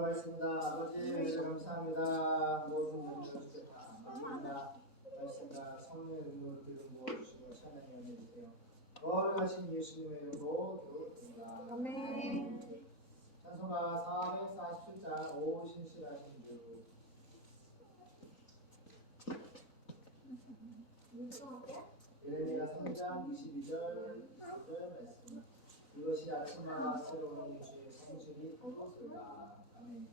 기도하겠습니다. 아버지 감사합니다. 모든 영광을 주께 다 감사합니다. 말씀과 성령의 능력을 들은 부어주시고 찬양에 연해주세요. 거룩하신 예수님의 이름으로 기도드립니다. 아멘. 찬송가 447장 오 신실하신 주. 예레미야 3장 22절 10절 말씀. 이것이 아침마다 새로운 주의 성실이 그것이다. 아멘.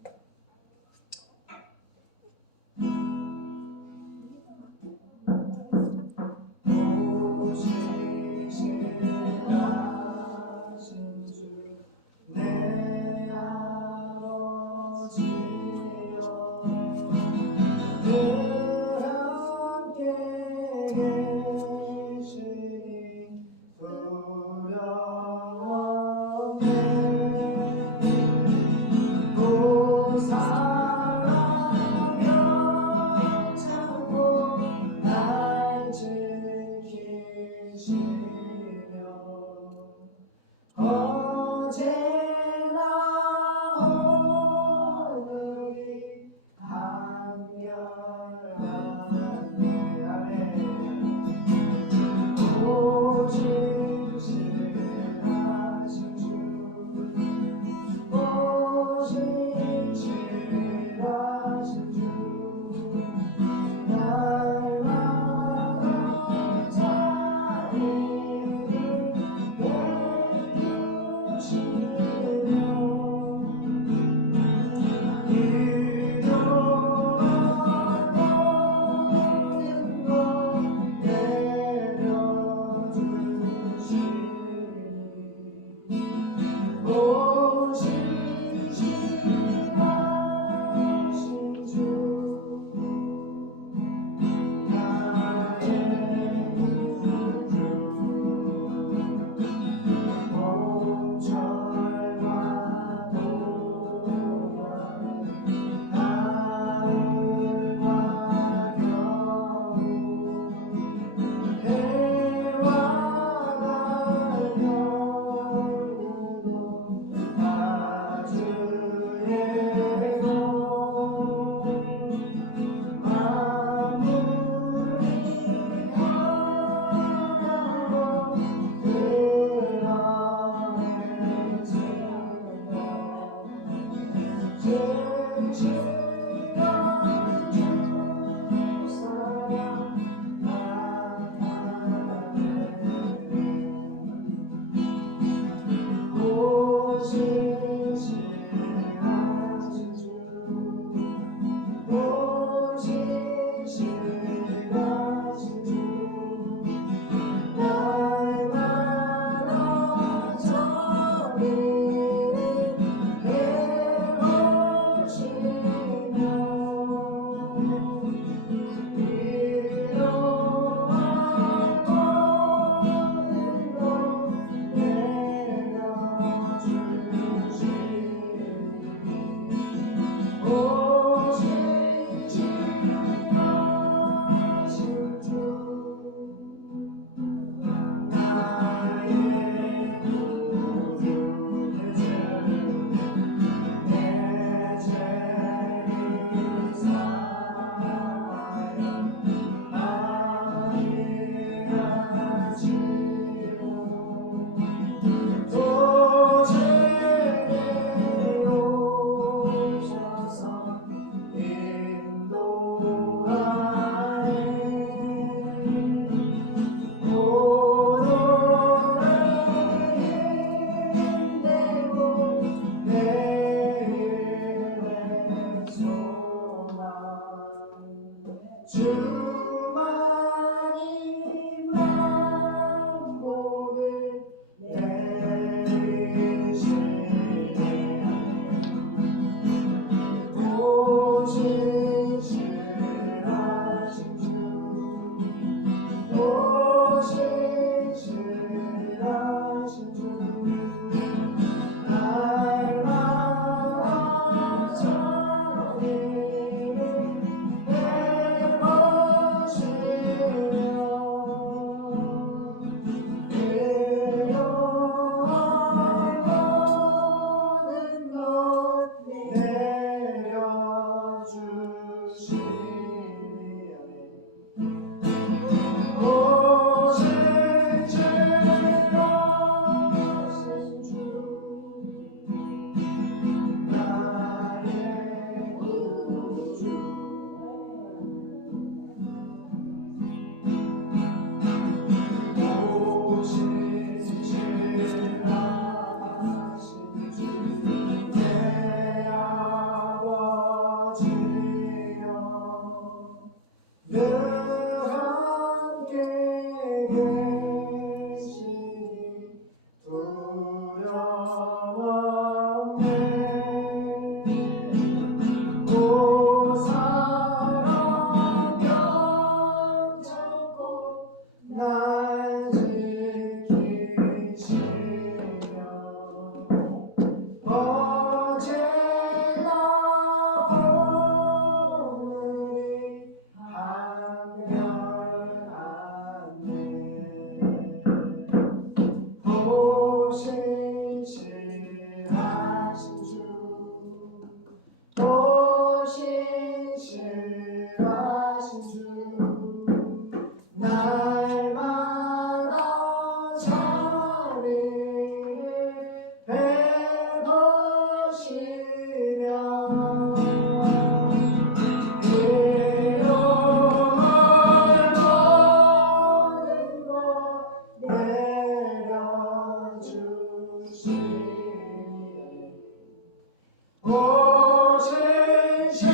오신 신하신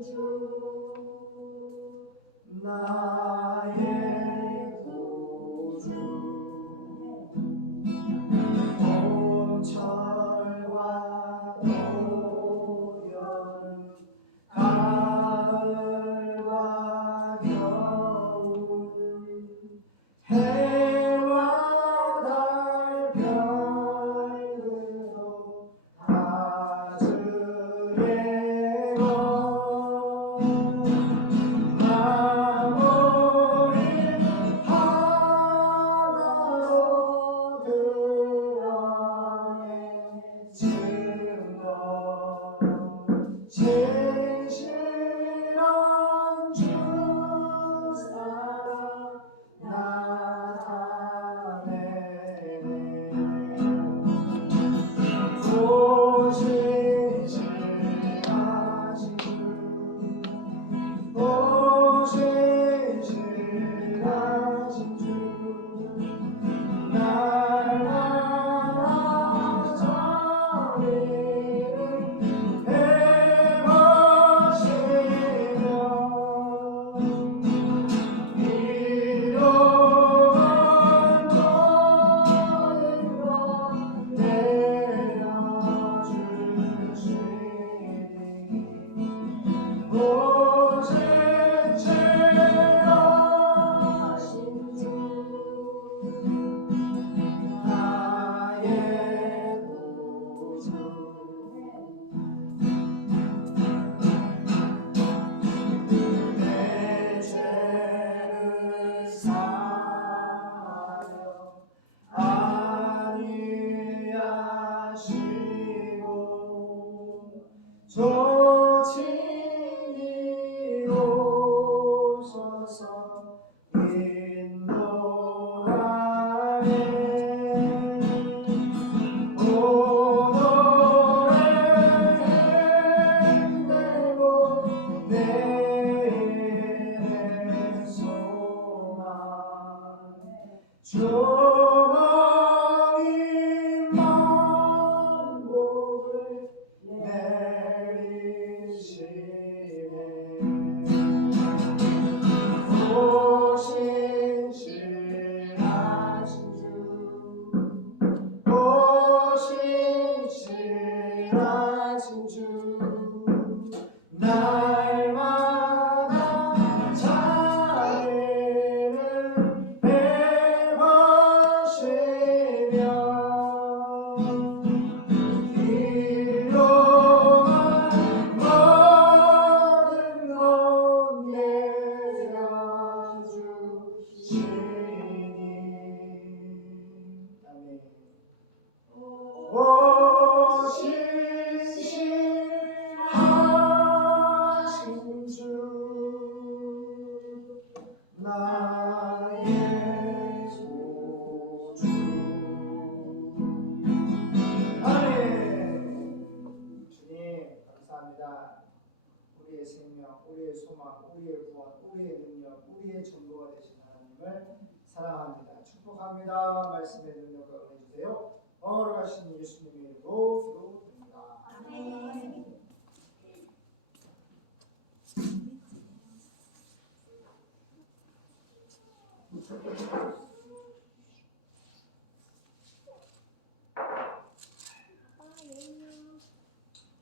주 나의 구주 봄철과 노여름 가을과 겨울 해와 달 별들도 다 주의 것 마무리 하나로 드러내 증거 진실한 주 사랑 나타내네 오신 신하신 주 오신 신하신 주 날마다 저리를 해보시며 이동한 모든 것 내려주시니 오신 신하신 주 나의 구주 내 죄를 사하여 안위하시고 조친이 오셔서 인도하네 오늘의 힘내고 내일의 소망 주머니 만복을 내리시네 오신 신하신 주 오신 신하신 주 날마다 자리를 베푸시며 일용할 모든 것 내려주시니 아멘 오신 신하신 주 나의 구주 아멘 주님 감사합니다 우리의 생명 우리의 소망 우리의 구원 우리의 능력 우리의 전부가 되신 하나님을 사랑합니다 축복합니다 말씀의 능력을 은혜주세요 거룩하신 예수님의 이름으로 기도드립니다. 아멘.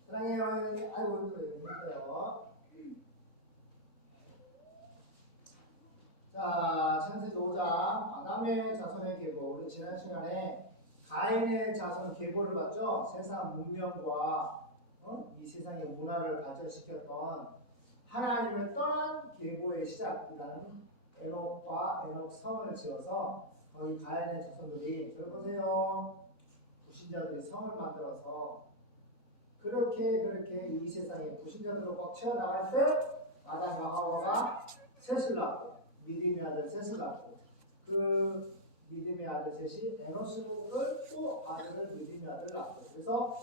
사랑해요. 아이고 힘들어요. 자 창세기 5장 아담의 자손의 계보 우리 지난 시간에 가인의 자손 계보를 봤죠. 세상 문명과 이 세상의 문화를 발전시켰던 하나님을 떠난 계보의 시작이라는 에녹과 에녹 성을 지어서 거기 가인의 자손들이 저를 보세요. 불신자들이 성을 만들어서 그렇게 이 세상에 불신자들로 꽉 채워나갈 때 아담과 하와가 셋을 낳고 믿음의 아들 셋을 낳고 그 믿음의 아들 셋이 에노스를 또 아들을 믿음의 아들을 낳고 그래서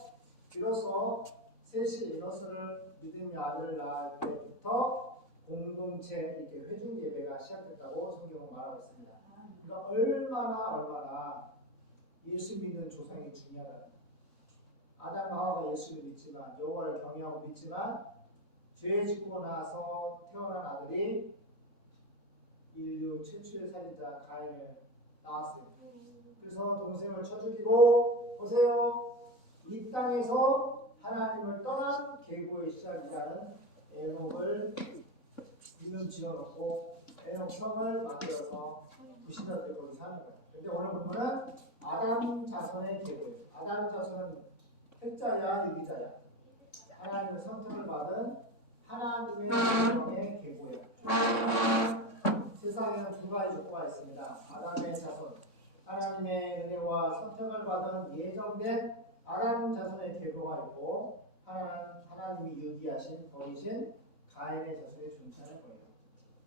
비로소 셋이 에노스를 믿음의 아들을 낳을 때부터 공동체 이렇게 회중 예배가 시작됐다고 성경은 말하고 있습니다. 그러니까 얼마나 예수 믿는 조상이 중요하다. 아담과 하와가 예수를 믿지만 여호와를 경외하고 믿지만 죄 짓고 나서 태어난 아들이 인류 최초의 살인자 가인을 낳았어요. 그래서 동생을 쳐 죽이고 보세요. 이 땅에서 하나님을 떠난 계보의 시작이라는 에녹을 이름 지어놓고 에녹 성을 만들어서 부신자들이 거기 사는 거예요. 근데 오늘 본문은 아담 자손의 계보예요. 아담 자손은 택자야 유기자야? 하나님의 선택을 받은 하나님의 자손의 계보예요. 세상에는 두 가지 조건이 있습니다. 아담의 자손, 하나님의 은혜와 선택을 받은 예정된 아담 자손의 계보가 있고, 하나는 하나님이 유기하신 버리신 가인의 자손이 존재하는 거예요.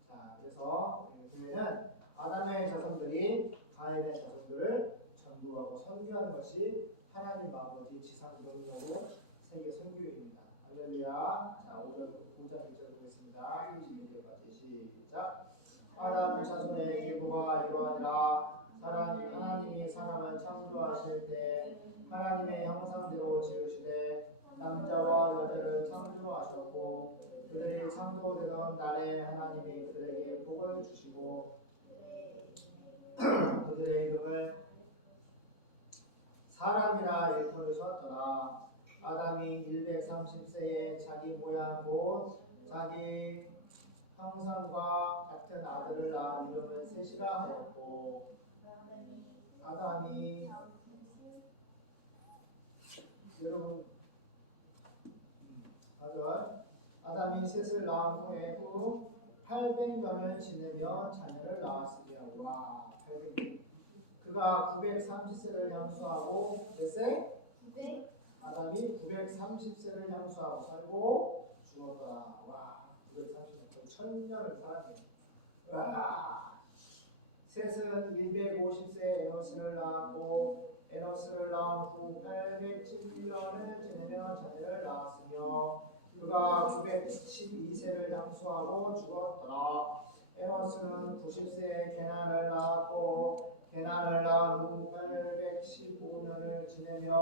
자, 그래서 교회는 아담의 자손들이 가인의 자손들을 전도하고 선교하는 것이 하나님 아버지 지상 명령으로 세계 선교입니다. 할렐루야. 자, 5장 1절 보겠습니다. 22절까지 시작. 아담 자손의 계보가 이러하니라. 하나님이 사람을 창조하실 때 하나님의 형상대로 지으시되 남자와 여자를 창조하셨고, 그들이 창조되던 날에 하나님이 그들에게 복을 주시고 그들의 이름을 사람이라 일컬으셨더라. 아담이 130세에 자기 모양 곧 자기 형상과 같은 아들을 낳아 이름을 셋이라 하였고, 아담이 여러분 아담이 셋을 낳은 후에 800년을 지내며 자녀를 낳았으며, 와 800년. 그가 930세를 향수하고 몇 세? 900. 아담이 930세를 향수하고 살고 죽었더라. 와 930년 1000년을 살았네. 와. 셋은 250세 에노스를 낳았고, 에노스를 낳은 후 807년을 지내며 자녀를 낳았으며, 그가 912세를 향수하고 죽었더라. 에노스는 90세에 게난을 낳았고, 게난을 낳은 후 815년을 지내며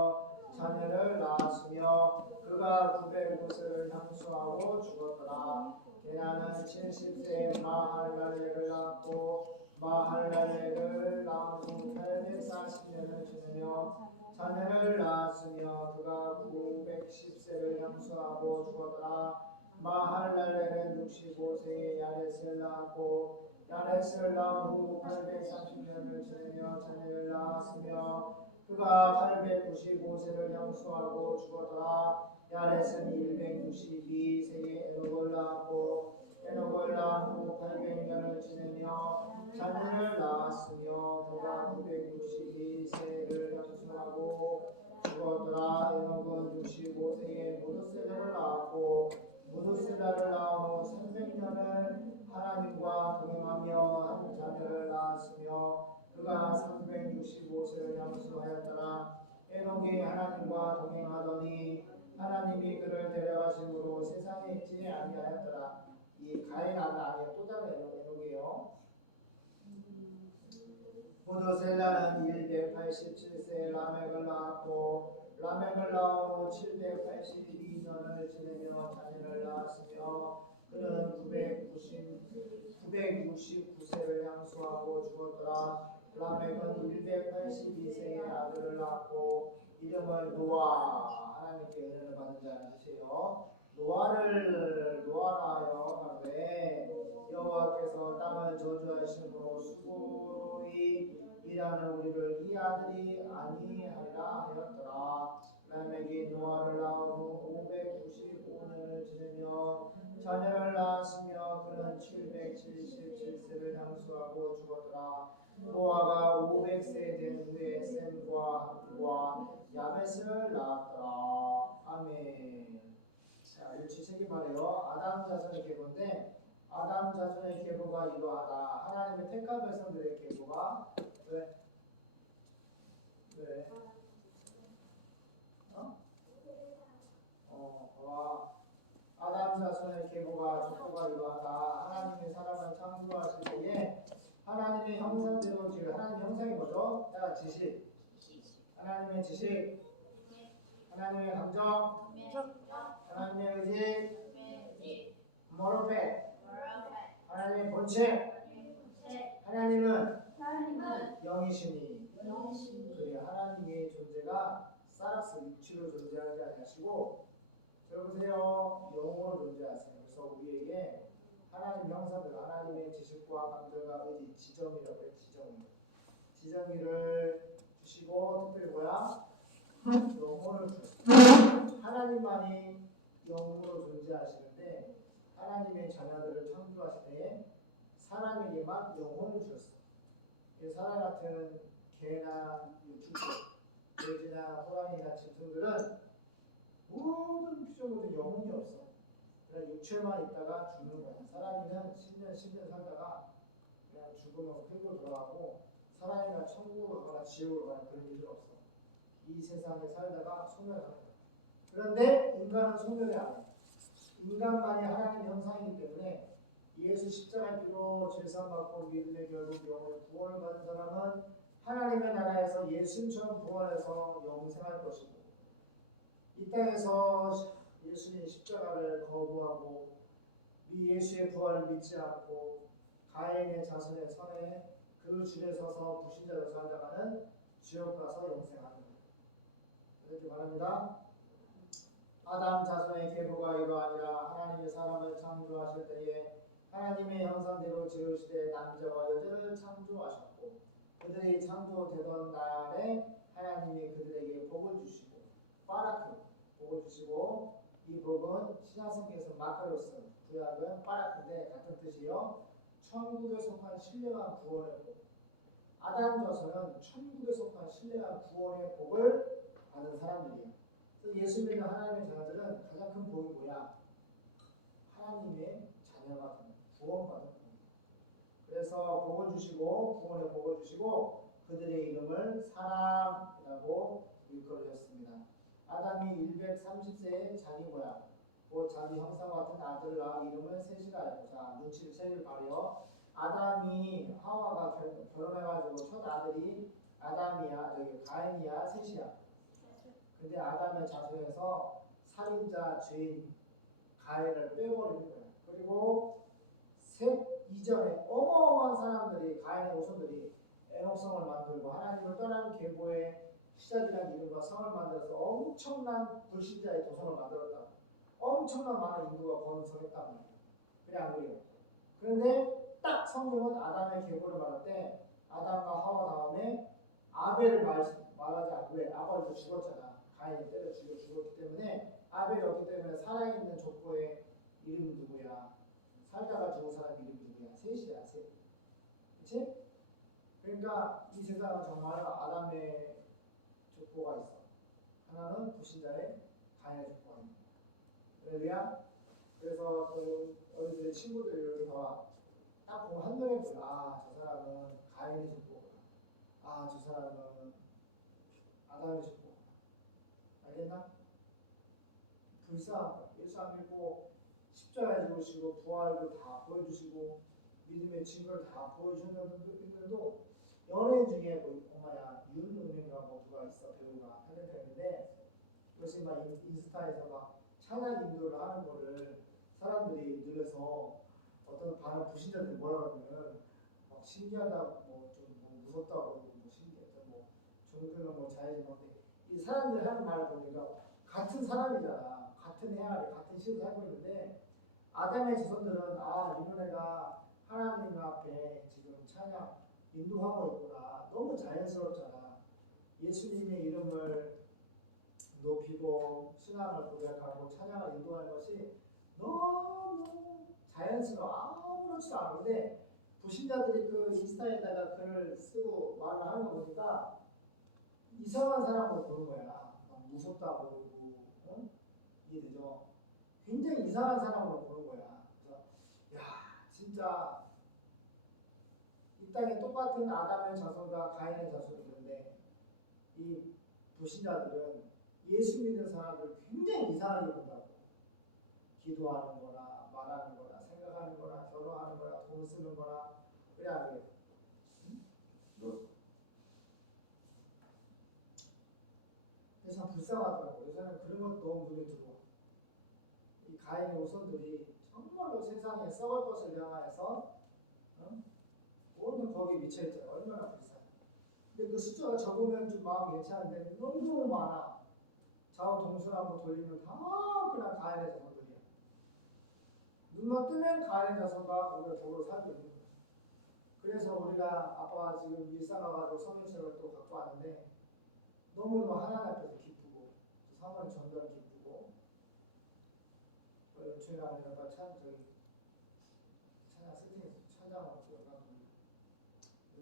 자녀를 낳았으며, 그가 905세를 향수하고 죽었더라. 게난은 70세에 마할랄렐을 낳았고, 마할랄렐을 낳은 후 840년을 지내며 자녀를 낳았으며, 그가 910세를 향수하고 죽었더라. 마할랄렐은 65세에 야렛을 낳았고, 야렛을 낳은 후 830년을 지내며 자녀를 낳았으며, 그가 895세를 향수하고 죽었더라. 야렛은 162세에 에녹을 낳았고, 에녹을 낳은 후 800년을 지내며 자녀를 낳았으며, 그가 962세를 향수하고 죽었더라. 에녹은 65세에 무드셀라를 낳았고, 무드셀라를 낳은 후 300년을 하나님과 동행하며 자녀를 낳았으며, 그가 365세를 향수하였더라. 에녹이 하나님과 동행하더니 하나님이 그를 데려가심으로 세상에 있지 아니하였더라. 이 가인 아들 아니에요. 또 다른 에녹이에요. 무드셀라는 187세에 라멕을 낳았고, 라멕을 낳은 후 782년을 지내며 자녀를 낳았으며, 그는 969세를 향수하고 죽었더라. 라멕은 182세의 아들을 낳았고, 이름을 노아, 하나님께 은혜를 받은 자는 뜻이에요. 노아라 하여 가로되, 여호와께서 땅을 저주하심으로 수고히 일하는 우리를 이 아들이 아니하리라 하였더라. 라멕이 노아를 낳은 후 595년을 지내며 자녀를 낳았으며, 그는 777세를 향수하고 죽었더라. 노아가 500세 된 후에 셈과 함과 야벳을 낳았더라. 아멘. 자, 일치색이 말이에요. 아담 자손의 계보인데, 아담 자손의 계보가 이러하다. 하나님의 택한 백성들의 계보가 왜? 아담 자손의 계보가 족보가 이러하다. 하나님의 사람을 창조하실 때에 하나님의 형상대로 지을, 하나님의 형상이 뭐죠? 자, 지식. 하나님의 지식. 하나님의 감정, 하나님의 의지, 모로페, 하나님의 본체. 하나님은 영이시니 그래 하나님의 존재가 사락스 육체로 존재하지 아니하시고 들어보세요. 영으로 존재하세요. 그래서 우리에게 하나님 형상들, 하나님의 지식과 감정과 의지, 지정이라고 해요. 지정이를 주시고 특별히 뭐야? 영혼을 주셨어요. 하나님만이 영으로 존재하시는데 하나님의 자녀들을 창조하실 때에 사람에게만 영혼을 주셨어요. 사람 같은 개나 돼지나 호랑이나 짐승들은 모든 피조물도 영혼이 없어. 그냥 육체만 있다가 죽는 거야. 사람이는 10년 살다가 그냥 죽으면 흙으로 돌아가고 사람이나 천국으로 가거나 지옥으로 가거나 그런 일은 없어. 이 세상에 살다가 소멸하는 거야. 그런데 인간은 소멸이 안 해. 인간만이 하나님의 형상이기 때문에 예수 십자가의 피로 제사받고 믿음의 결국 영으로 구원을 받은 사람은 하나님의 나라에서 예수님처럼 부활해서 영생할 것이고 이 땅에서 예수님의 십자가를 거부하고 이 예수의 부활을 믿지 않고 가인의 자손의 선에 그 줄에 서서 불신자로 살다가는 지옥 가서 영생하는 거예요. 그렇게 말합니다. 아담 자손의 계보가 이러하니라. 하나님의 사람을 창조하실 때에 하나님의 형상대로 지으시되 남자와 여자를 창조하셨고 그들이 창조되던 날에 하나님이 그들에게 복을 주시고 파라크 복을 주시고 이 복은 신약성경에서 마카로스 구약은 파라크인데 같은 뜻이요. 천국에 속한 신령한 구원의 복. 아담 자손은 천국에 속한 신령한 구원의 복을 받은 사람들이에요. 그래서 예수 믿는 하나님의 자녀들은 가장 큰 복이 뭐야? 하나님의 자녀가 되는 구원받은 복. 그래서 복을 주시고 구원의 복을 주시고 그들의 이름을 사람이라고 일컬으셨습니다. 아담이 130세에 자기 모양, 곧 자기 형상과 같은 아들을 낳아 이름을 셋이라 했고, 자 눈치를 채길 바래요. 아담이 하와가 결혼해가지고 첫 아들이 아담이야, 여기 가인이야, 셋이야. 근데 아담의 자손에서 살인자 죄인 가인을 빼버리는 거야. 그리고 셋 이전에 어마어마한 사람들이 가인의 후손들이 에녹성을 만들고 하나님을 떠나는 계보의 시작이라는 이름과 성을 만들어서 엄청난 불신자의 도성을 만들었다. 엄청난 많은 인구가 번성했단 말이에요. 그래 안 그래요? 그런데 딱 성경은 아담의 계보를 말할 때 아담과 하와 다음에 아벨을 말하지 않고 왜? 아버지도 죽었잖아. 가인이 때려 죽었기 때문에 아벨이 없기 때문에 살아있는 족보의 이름은 누구야? 살다가 죽은 사람 이름이 누구야? 셋이야, 셋. 그치? 그러니까 이 세상은 정말 아담의 족보가 있어. 하나는 불신자의 가인의 족보가 있는 거야. 할렐루야. 그래서 그 어린이들 친구들이 이렇게 다 딱 보면 한눈에 보여. 아, 저 사람은 가인의 족보구나. 아, 저 사람은 아담의 족보구나. 알겠나? 불쌍한 거야. 예수 안 믿고 십자가에 죽으시고 부활도 다 보여주시고 믿음의 증거를 다 보여주셨는데도 연예인 중에 뭐 엄마야 윤은혜라고 누가 있어 배우가 탤런트인데 요새 막 인스타에서 막 찬양 인도를 하는 거를 사람들이 늘려서 어떤 반은 불신자들이 뭐라 그러면 막 신기하다고 뭐좀 무섭다고 뭐 신기하다 뭐 종교는 뭐 자유인데 이 사람들이 하는 말을 보니까 같은 사람이잖아. 같은 해아래 같은 시를 살고 있는데 아담의 자손들은 아 윤은혜가 하나님 앞에 지금 찬양 인도하고 있구나. 너무 자연스럽잖아. 예수님의 이름을 높이고 신앙을 고백하고 찬양을 인도하는 것이 너무 자연스러워. 아무렇지도 않은데 불신자들이 그 인스타에다가 글을 쓰고 말을 하는 거 보니까 이상한 사람으로 보는 거야. 무섭다 보이고, 어? 이해되죠? 굉장히 이상한 사람으로 보는 거야. 그래서 야 진짜 이 땅에 똑같은 아담의 자손과 가인의 자손이 있는데 이 불신자들은 예수 믿는 사람을 굉장히 이상하게 본다고. 기도하는 거나 말하는 거나 생각하는 거나 결혼하는 거나 돈 쓰는 거나 그래 안 그래? 응? 참 불쌍한 이상하더라고요. 요새는 그런 것 너무 눈에 들어와. 이 가인의 후손들이 정말로 세상에 썩을 것을 향하여서 모든 거기에 미쳐있잖아요. 얼마나 불쌍해. 근데 그 숫자가 적으면 좀 마음이 괜찮은데 너무너무 많아. 좌우 동서남북 돌리면 다 그냥 가인의 자손들이야. 눈만 뜨면 가인의 자손과 우리가 더불어 살고 있는 거야. 그래서 우리가 아빠가 지금 일상 가가지고 성경책을 또 갖고 왔는데 너무너무 하나님 앞에서 기쁘고 사모님 전도는 기쁘고 연초이나 우리가 참 저기 찬양 세팅에서 찬양을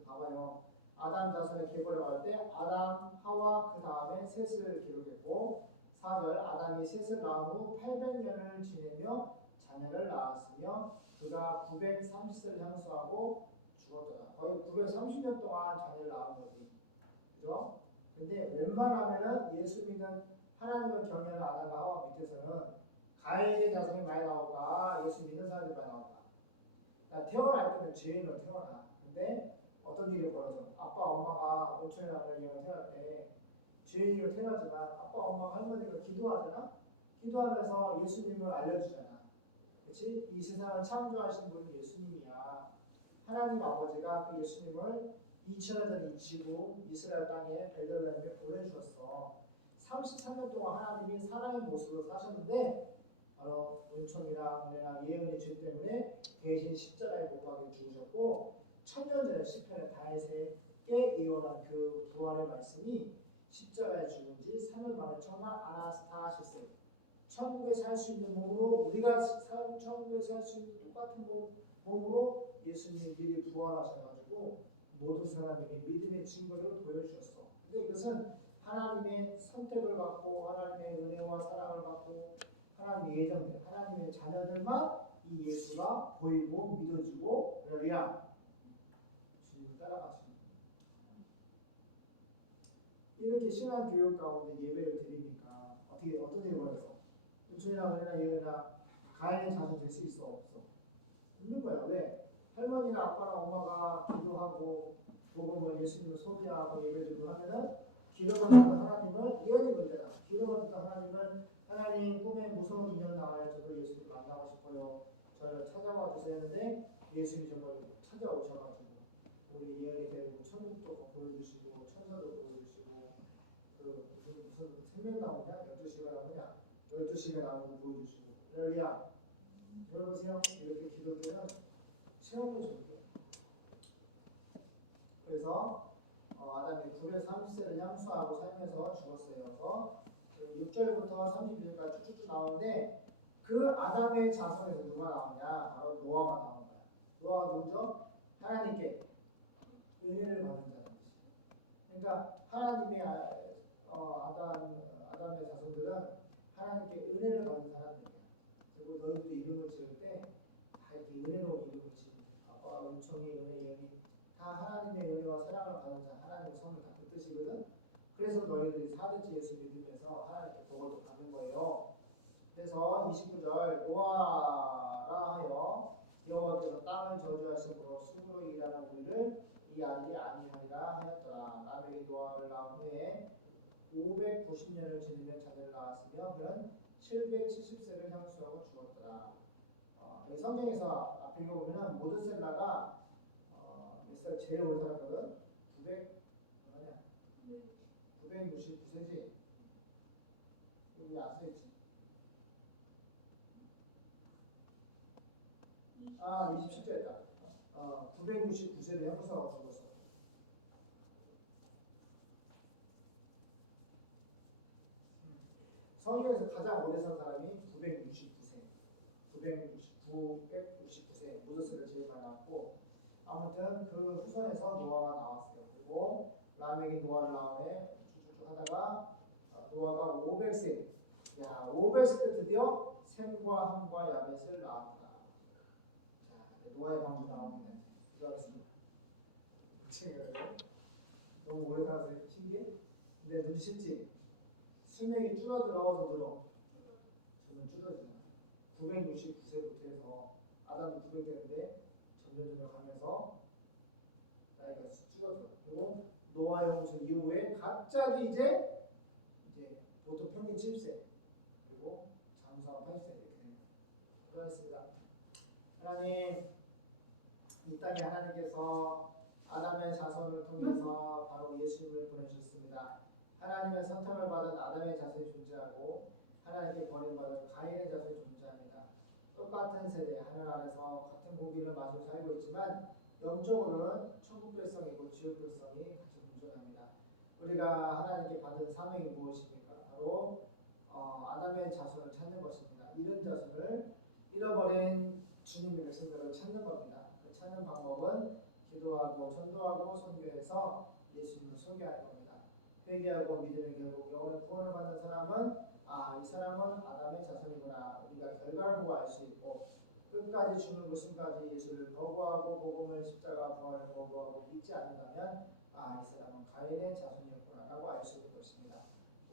봐봐요. 아담 자손의 계보를 말할 때 아담, 하와 그 다음에 셋을 기록했고 4절 아담이 셋을 낳은 후 800년을 지내며 자녀를 낳았으며 그가 930세를 향수하고 죽었더라. 거의 930년 동안 자녀를 낳은 거지. 그죠? 근데 웬만하면은 예수 믿는 하나님을 경외하는 아담과 하와 밑에서는 가인의 자손이 많이 나올까 예수 믿는 사람들이 많이 나올까. 그러니까 태어날 때는 죄인으로 태어나. 근데 어떤 일이 벌어져? 아빠 엄마가 온천이라는 영을 태어날 때 죄인으로 태어나지만 아빠 엄마 할머니가 기도하잖아. 기도하면서 예수님을 알려주잖아. 그렇지? 이 세상을 창조하신 분은 예수님이야. 하나님 아버지가 그 예수님을 2000년 전에 이 지구 이스라엘 땅에 베들레헴에 보내주셨어. 33년 동안 하나님이 사람의 모습으로 사셨는데 바로 은총이나 은혜나 예언의 죄 때문에 대신 십자가에 못 박혀 죽으셨고 1000년 전에 시편의 다윗에게 예언한 그 부활의 말씀이 십자가에 죽은 지 3일 만에 정말 아나스타시스 천국에 살 수 있는 몸으로 우리가 천국에 살 수 있는 똑같은 몸으로 예수님이 미리 부활하셔가지고 모든 사람에게 믿음의 증거를 보여주셨어. 근데 이것은 하나님의 선택을 받고 하나님의 은혜와 사랑을 받고 하나님의 예정대 하나님의 자녀들만 이 예수가 보이고 믿어지고 그러랴 주님을 따라가시는 이렇게 신앙 교육 가운데 예배를 드리니까 어떤 일이 벌어져? 은총이나 은혜나 예배나 가인의 자손 될 수 있어 없어? 없는 거야. 왜? 할머니나 아빠나 엄마가 기도하고 복음을 예수님을 소개하고 예배드리고 하면은 기도가 듣던 하나님을 예언이 걸잖아. 기도가 듣던 하나님을 하나님 꿈에 무서운 인형 나와요. 저도 예수님 만나고 싶어요. 저를 찾아와 주세요 했는데 예수님이 정말 찾아오셔가지고 우리 예언이 되고 천국도 보여주시고 천사도 보여주시고 그 무슨 생명 나오냐? 12시가 나오냐? 12시가 나오는 거 보여주시고 할렐루야. 들어보세요. 이렇게 기도되면 체험을 줄게요. 그래서 아담이 930세를 향수하고 살면서 죽었어요. 그래서 6절부터 32절까지 쭉쭉 나오는데 그 아담의 자손에서 누가 나오냐? 바로 노아가 나오는 거야. 노아가 누구죠? 하나님께 은혜를 받은 자라는 것이죠. 그러니까 하나님의 아담의 자손들은 하나님께 은혜를 받은 사람들이야. 그리고 너희도 이름을 지을 때 다 이렇게 은혜로운 이름을 지으면 아빠가 은총이 은혜 예언이 다 하나님의 은혜와 사랑을 받은 자 하나님의 선을 다 그 뜻이거든. 그래서 너희들이 사대지 예수 믿으면서 하나님께 복을 받는 거예요. 그래서 29절 노아라 하여 여호와께서 땅을 저주하심으로 수고로 일하는 우리를 이 아들이 아니하리라 하였더라. 라멕이 노아를 낳은 후에 590년을 지내며 자녀를 낳았으며 그는 770세를 향수하고 죽었더라. 성경에서 앞에 보면은 모드셀라가 몇 살 제일 오래 살았거든. 969세지. 여기 안 써있지. 27절이다. 969세를 향수하고 죽었어. 성경에서 가장 오래 산 사람이 969세. 969세 모세스를 제일 많이 낳았고 아무튼 그 후손에서 노아가 나왔어요. 그리고 라멕이 노아를 낳음에 쭉쭉 하다가 노아가 500세. 야 500세 때 드디어 셈과 함과 야벳을 낳았다. 자 노아의 방주 나옵니다. 들어가겠습니다. 너무 오래 살아서 신기해? 근데 눈 씻지? 수명이 줄어들어서 늘어. 저는 줄어들잖아. 969세부터 해서 아담이 900세인데 점점 가면서 나이가 줄어들어. 그리고 노아 홍수 이후에 갑자기 이제 보통 평균 7세 그리고 장수한 80세 이렇게 됩니다. 그렇습니다. 하나님 이 땅에 하나님께서 아담의 자손을 통해서 바로 예수님을 보내주셨습니다. 하나님의 선택을 받은 아담의 자손이 존재하고 하나님께 버림받은 가인의 자손이 존재합니다. 똑같은 세대 하늘 아래서 같은 고기를 마시고 살고 있지만 영적으로는 천국 백성이고 지옥 백성이 같이 공존합니다. 우리가 하나님께 받은 사명이 무엇입니까? 바로 아담의 자손을 찾는 것입니다. 잃은 자손을 잃어버린 주님의 백성들을 찾는 겁니다. 그 찾는 방법은 기도하고 전도하고 선교해서 예수님을 소개하는 겁니다. 회개하고 믿음의 결국 영원의 구원을 받는 사람은 이 사람은 아담의 자손이구나. 우리가 결과를 보고 알 수 있고 끝까지 죽는 것까지 예수를 거부하고 복음을 십자가 부활을 거부하고 믿지 않는다면 이 사람은 가인의 자손이었구나라고 알 수 있는 것입니다.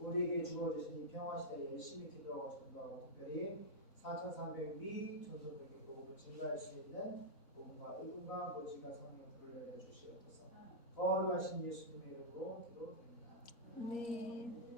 우리에게 주어주신 이 평화시대에 열심히 기도하고 전도하고 특별히 4,300위 전도들에게 복음을 증가할 수 있는 복음과 의금과 무지가 성령 불을 내려 주시옵소서. 거룩하신 예수님의 이름으로 기도드립니다. 네.